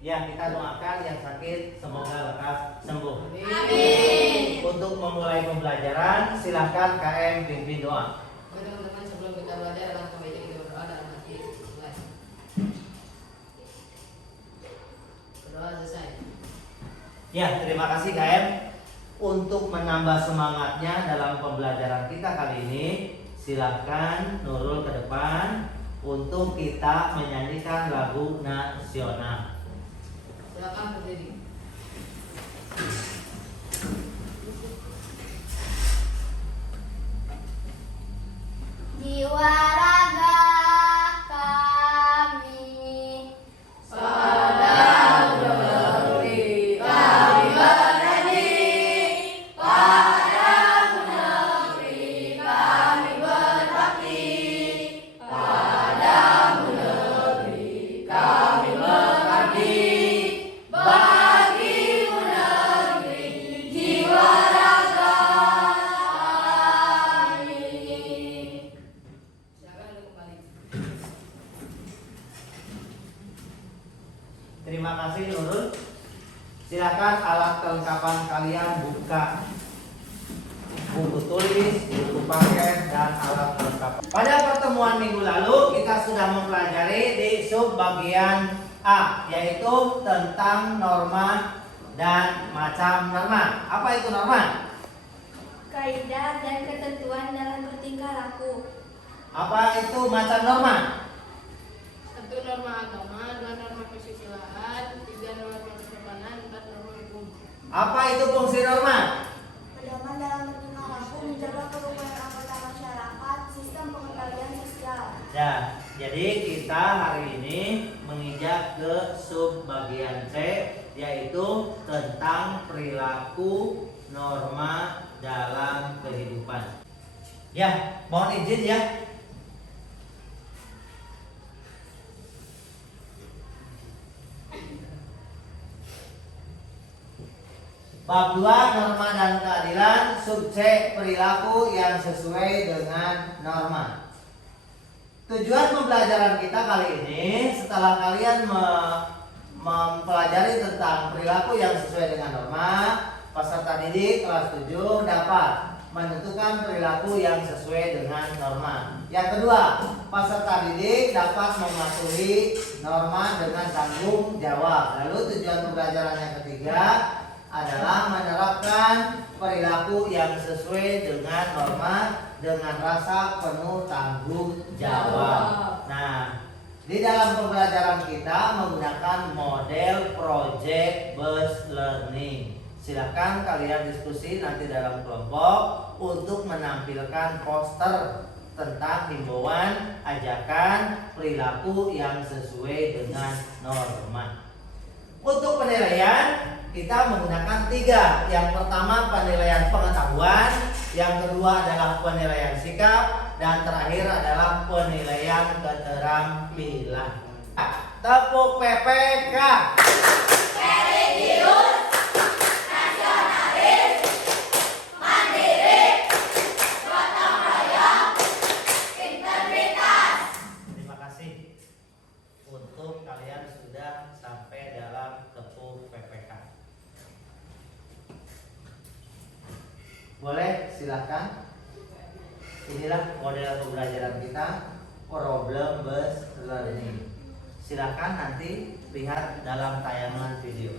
Ya, kita doakan yang sakit semoga lekas sembuh. Amin. Untuk memulai pembelajaran, silakan KM pimpin doa. Oke teman-teman, sebelum kita belajar, langkah baiknya kita berdoa dalam hati. Berdoa selesai. Ya, terima kasih KM. Untuk menambah semangatnya dalam pembelajaran kita kali ini, silakan Nurul ke depan untuk kita menyanyikan lagu nasional. Silakan berdiri. Jiwa raga kami Pada negeri kami bernyanyi, pada negeri kami berbakti, pada negeri kami berbakti. Bagimu negeri jiwa raga kami. Silakan kembali. Terima kasih Nurul. Silakan alat kelengkapan kalian buka. Buku tulis, buku paket, dan alat kelengkapan. Pada pertemuan minggu lalu kita sudah mempelajari di sub bagian A, yaitu tentang norma dan macam norma. Apa itu norma? kaidah dan ketentuan dalam bertingkah laku. Apa itu macam norma? 1 norma agama, 2 norma kesusilaan, 3 norma persopanan, 4 norma hukum. Apa itu fungsi norma? Pedoman dalam bertingkah laku, menjaga kerukunan anggota masyarakat, sistem pengendalian sosial. Ya, jadi kita hari ini menginjak ke sub bagian C, yaitu tentang perilaku norma dalam kehidupan. Ya, mohon izin ya. Bab 2 norma dan keadilan, sub C perilaku yang sesuai dengan norma. Tujuan pembelajaran kita kali ini, setelah kalian mempelajari tentang perilaku yang sesuai dengan norma, peserta didik kelas 7 dapat menentukan perilaku yang sesuai dengan norma. Yang kedua, peserta didik dapat mematuhi norma dengan tanggung jawab. Lalu tujuan pembelajaran yang ketiga adalah menerapkan perilaku yang sesuai dengan norma dengan rasa penuh tanggung jawab. Nah, di dalam pembelajaran kita menggunakan model project based learning. Silakan kalian diskusi nanti dalam kelompok untuk menampilkan poster tentang himbauan, ajakan, perilaku yang sesuai dengan norma. Untuk penilaian kita menggunakan 3. Yang pertama penilaian pengetahuan, yang kedua adalah penilaian sikap, dan terakhir adalah penilaian keterampilan. Tepuk PPK. Religius, nasionalis, mandiri, gotong royong, integritas. Terima kasih untuk kalian sudah sampai dalam tepuk PPK. Boleh, silahkan. Inilah model pembelajaran kita, problem based learning. Silahkan nanti lihat dalam tayangan video.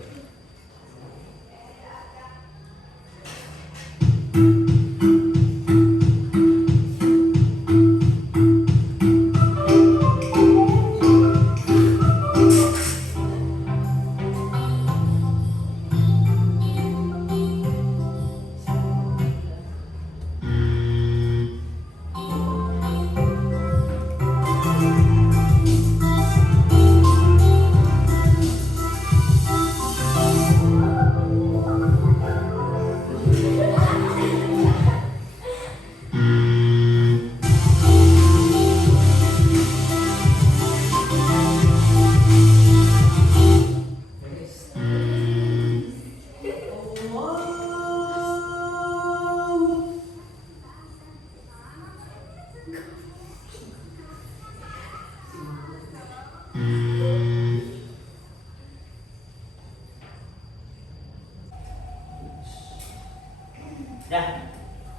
Ya,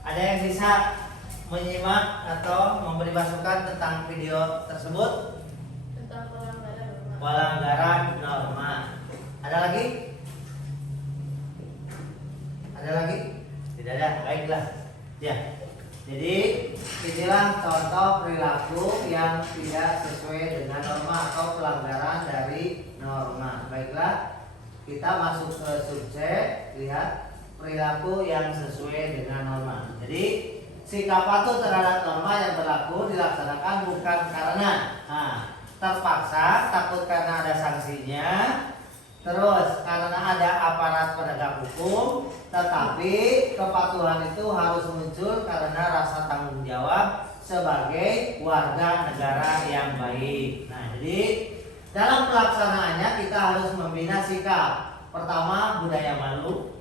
ada yang bisa menyimak atau memberi masukan tentang video tersebut? Tentang pelanggaran norma. Pelanggaran norma. Ada lagi? Ada lagi? Tidak ada. Baiklah. Ya. Jadi inilah contoh perilaku yang tidak sesuai dengan norma atau pelanggaran dari norma. Baiklah. Kita masuk ke subjek. Lihat perilaku yang sesuai dengan norma. Jadi sikap patuh terhadap norma yang berlaku dilaksanakan bukan karena terpaksa, takut karena ada sanksinya, terus karena ada aparat penegak hukum, tetapi kepatuhan itu harus muncul karena rasa tanggung jawab sebagai warga negara yang baik. Nah, jadi dalam pelaksanaannya kita harus membina sikap. Pertama, budaya malu.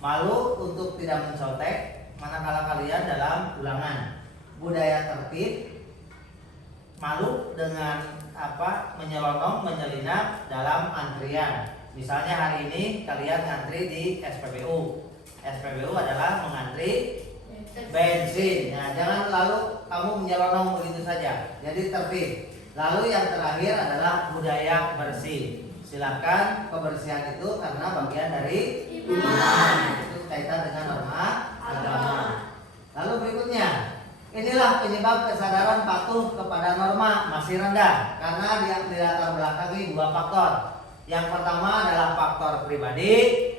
Malu untuk tidak mencontek manakala kalian dalam ulangan. Budaya tertib, malu dengan menyelonong, menyelinap dalam antrian. Misalnya hari ini kalian ngantri di SPBU. SPBU adalah mengantri bensin. Nah, jangan lalu kamu menyelonong begitu saja. Jadi tertib. Lalu yang terakhir adalah budaya bersih. Silakan, kebersihan itu karena bagian dari iman. Itu kaitan dengan norma agama. Lalu berikutnya, inilah penyebab kesadaran patuh kepada norma masih rendah karena di latar belakangi dua faktor. Yang pertama adalah faktor pribadi,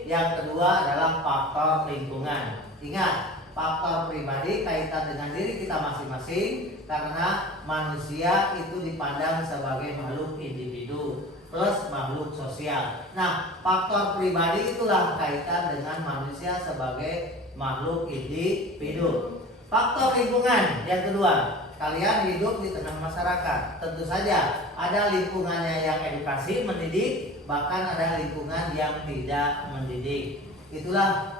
yang kedua adalah faktor lingkungan. Ingat, faktor pribadi kaitan dengan diri kita masing-masing karena manusia itu dipandang sebagai makhluk individu plus makhluk sosial. Nah, faktor pribadi itulah kaitan dengan manusia sebagai makhluk individu. Faktor lingkungan yang kedua, kalian hidup di tengah masyarakat. Tentu saja ada lingkungannya yang edukasi, mendidik, bahkan ada lingkungan yang tidak mendidik. Itulah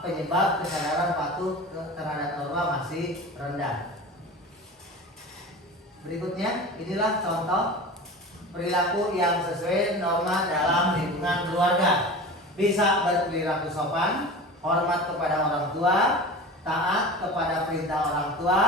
penyebab kesadaran patuh terhadap norma masih rendah. Berikutnya, inilah contoh perilaku yang sesuai norma dalam lingkungan keluarga. Bisa berperilaku sopan, hormat kepada orang tua, taat kepada perintah orang tua,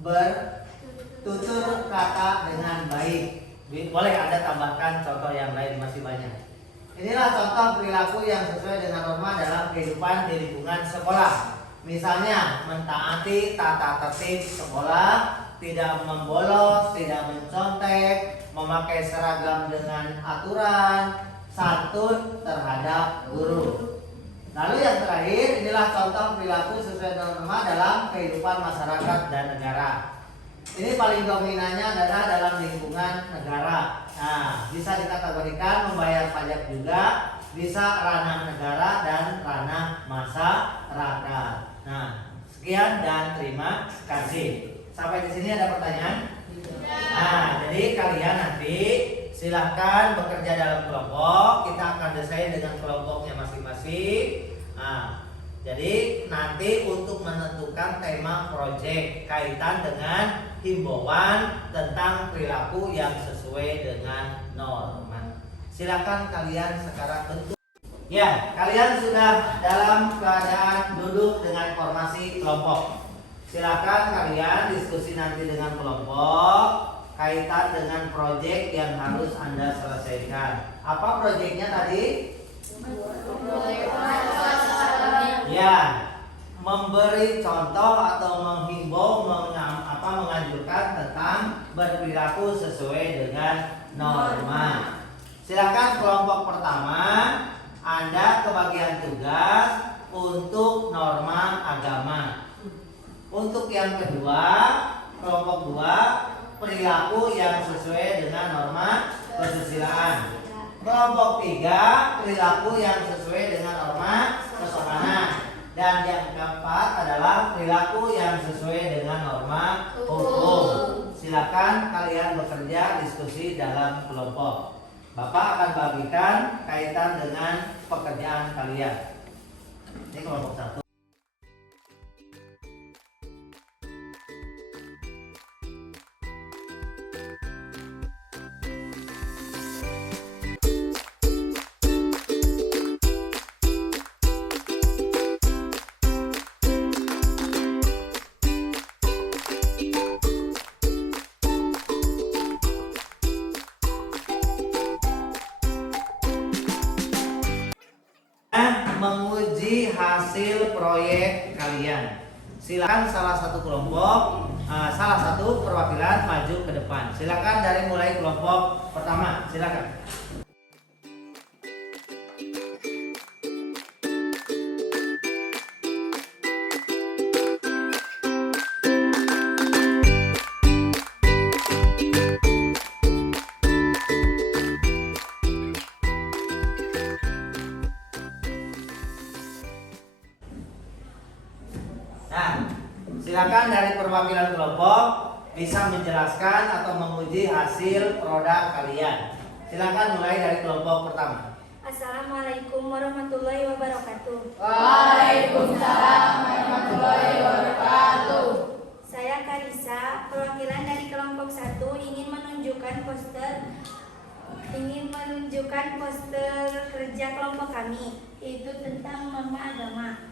bertutur kata dengan baik. Boleh Anda tambahkan contoh yang lain, masih banyak. Inilah contoh perilaku yang sesuai dengan norma dalam kehidupan di lingkungan sekolah. Misalnya mentaati tata tertib sekolah, tidak membolos, tidak mencontek, memakai seragam dengan aturan, santun terhadap guru. Lalu yang terakhir, inilah contoh perilaku sesuai norma dalam kehidupan masyarakat dan negara. Ini paling dominannya adalah dalam lingkungan negara. Nah, bisa dikategorikan membayar pajak juga, bisa ranah negara dan ranah masyarakat. Nah, sekian dan terima kasih. Sampai di sini ada pertanyaan? Nah, jadi kalian nanti silahkan bekerja dalam kelompok. Kita akan desain dengan kelompoknya masing-masing. Nah, jadi nanti untuk menentukan tema proyek kaitan dengan himbauan tentang perilaku yang sesuai dengan norma. Silakan kalian sekarang bentuk. Ya, kalian sudah dalam keadaan duduk dengan formasi kelompok. Silakan kalian diskusi nanti dengan kelompok kaitan dengan proyek yang harus Anda selesaikan. Apa proyeknya tadi? Ya, memberi contoh atau menghimbau, menganjurkan tentang berperilaku sesuai dengan norma. Silakan kelompok pertama, Anda kebagian tugas untuk norma agama. Untuk yang kedua, kelompok 2, perilaku yang sesuai dengan norma kesusilaan. Kelompok 3, perilaku yang sesuai dengan norma kesopanan. Dan yang keempat adalah perilaku yang sesuai dengan norma hukum. Silakan kalian bekerja diskusi dalam kelompok. Bapak akan bagikan kaitan dengan pekerjaan kalian. Ini kelompok 1. menguji hasil proyek kalian. Silakan salah satu kelompok, salah satu perwakilan maju ke depan. Silakan dari mulai kelompok pertama. Silakan. Nah, silakan dari perwakilan kelompok bisa menjelaskan atau menguji hasil produk kalian. Silakan mulai dari kelompok pertama. Assalamualaikum warahmatullahi wabarakatuh. Waalaikumsalam warahmatullahi wabarakatuh. Saya Karisa, perwakilan dari kelompok 1 ingin menunjukkan poster kerja kelompok kami, yaitu tentang norma agama.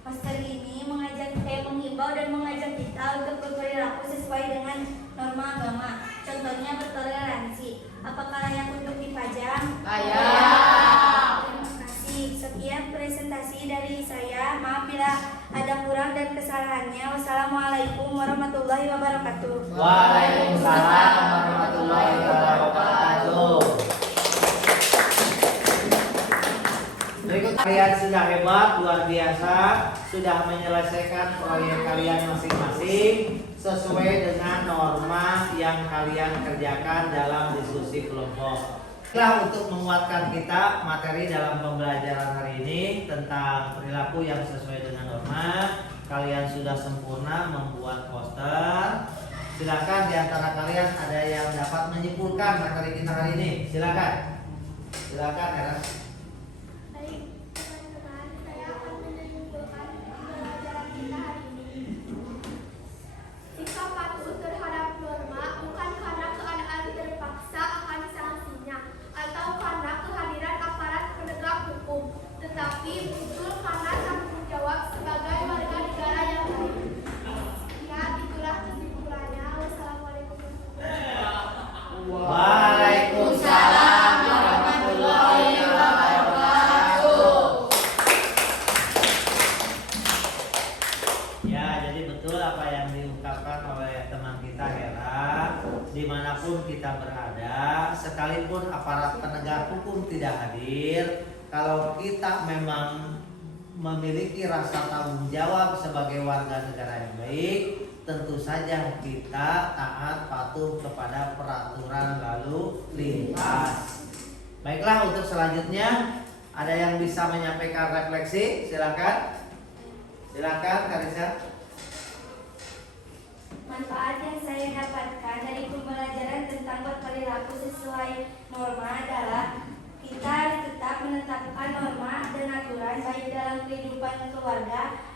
Poster ini menghimbau dan mengajak kita untuk berperilaku sesuai dengan norma agama. Contohnya bertoleransi. Apakah layak untuk dipajang? Layak. Terima kasih. Sekian presentasi dari saya. Maaf bila ada kurang dan kesalahannya. Wassalamualaikum warahmatullahi wabarakatuh. Waalaikumsalam warahmatullahi wabarakatuh. Berikut kalian sudah hebat, luar biasa, sudah menyelesaikan proyek kalian masing-masing sesuai dengan norma yang kalian kerjakan dalam diskusi kelompok. Itulah untuk menguatkan kita materi dalam pembelajaran hari ini tentang perilaku yang sesuai dengan norma. Kalian sudah sempurna membuat poster. Silakan di antara kalian ada yang dapat menyimpulkan materi kita hari ini. Silakan. Silakan, Eras. Baik, teman-teman, saya akan menyimpulkan pembelajaran kita hari ini. Sikap patuh terhadap norma bukan karena keadaan terpaksa akan sanksinya atau karena kehadiran aparat penegak hukum, tetapi muncul karena tanggung jawab sebagai warga negara yang baik. Ya, itulah kesimpulannya. Wassalamualaikum warahmatullahi wabarakatuh. Waalaikumsalam warahmatullahi wabarakatuh. Ya, jadi betul apa yang diungkapkan oleh teman kita Hera. Dimanapun kita berada, sekalipun aparat penegak hukum tidak hadir, kalau kita memang memiliki rasa tanggung jawab sebagai warga negara yang baik, tentu saja kita taat patuh kepada peraturan lalu lintas. Baiklah, untuk selanjutnya ada yang bisa menyampaikan refleksi? Silakan. Silakan, Karisa. Manfaat yang saya dapatkan dari pembelajaran tentang berperilaku sesuai norma adalah kita tetap menetapkan norma dan aturan baik dalam kehidupan keluarga,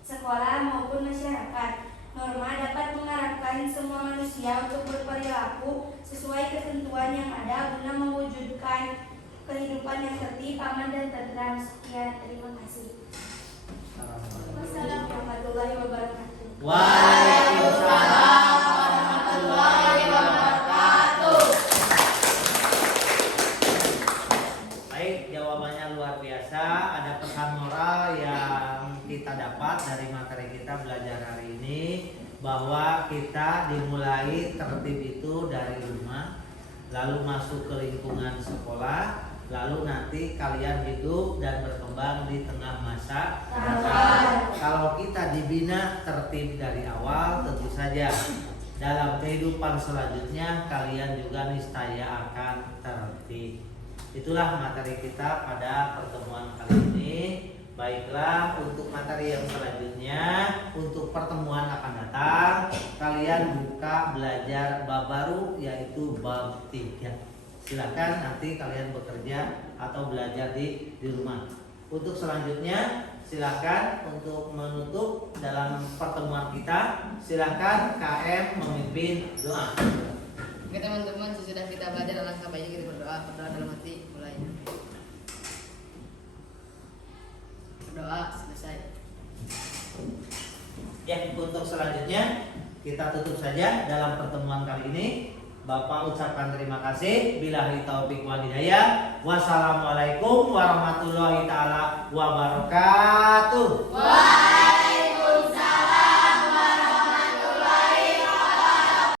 sekolah maupun masyarakat. Norma dapat mengarahkan semua manusia untuk berperilaku sesuai ketentuan yang ada guna mewujudkan kehidupan yang tertib, aman, dan tentram. Sekian, terima kasih. Wassalamualaikum warahmatullahi wabarakatuh. Waalaikumsalam warahmatullahi wabarakatuh. Baik, jawabannya luar biasa. Ada pesan moral yang kita dapat dari materi kita belajar hari ini, bahwa kita dimulai tertib itu dari rumah, lalu masuk ke lingkungan sekolah, lalu nanti kalian hidup dan berkembang di tengah masyarakat. Kalau kita dibina tertib dari awal, tentu saja dalam kehidupan selanjutnya kalian juga niscaya akan tertib. Itulah materi kita pada pertemuan kali ini. Baiklah, untuk materi yang selanjutnya, untuk pertemuan akan datang, kalian buka belajar bab baru, yaitu bab 3. Silakan nanti kalian bekerja atau belajar di rumah. Untuk selanjutnya, silakan untuk menutup dalam pertemuan kita, silakan KM memimpin doa. Oke teman-teman, sesudah kita belajar alangkah baiknya kita berdoa dalam hati. Mulai berdoa selesai. Ya, untuk selanjutnya kita tutup saja dalam pertemuan kali ini. Bapak ucapkan terima kasih. Billahi taufik wal hidayah. Wassalamualaikum warahmatullahi taala wabarakatuh.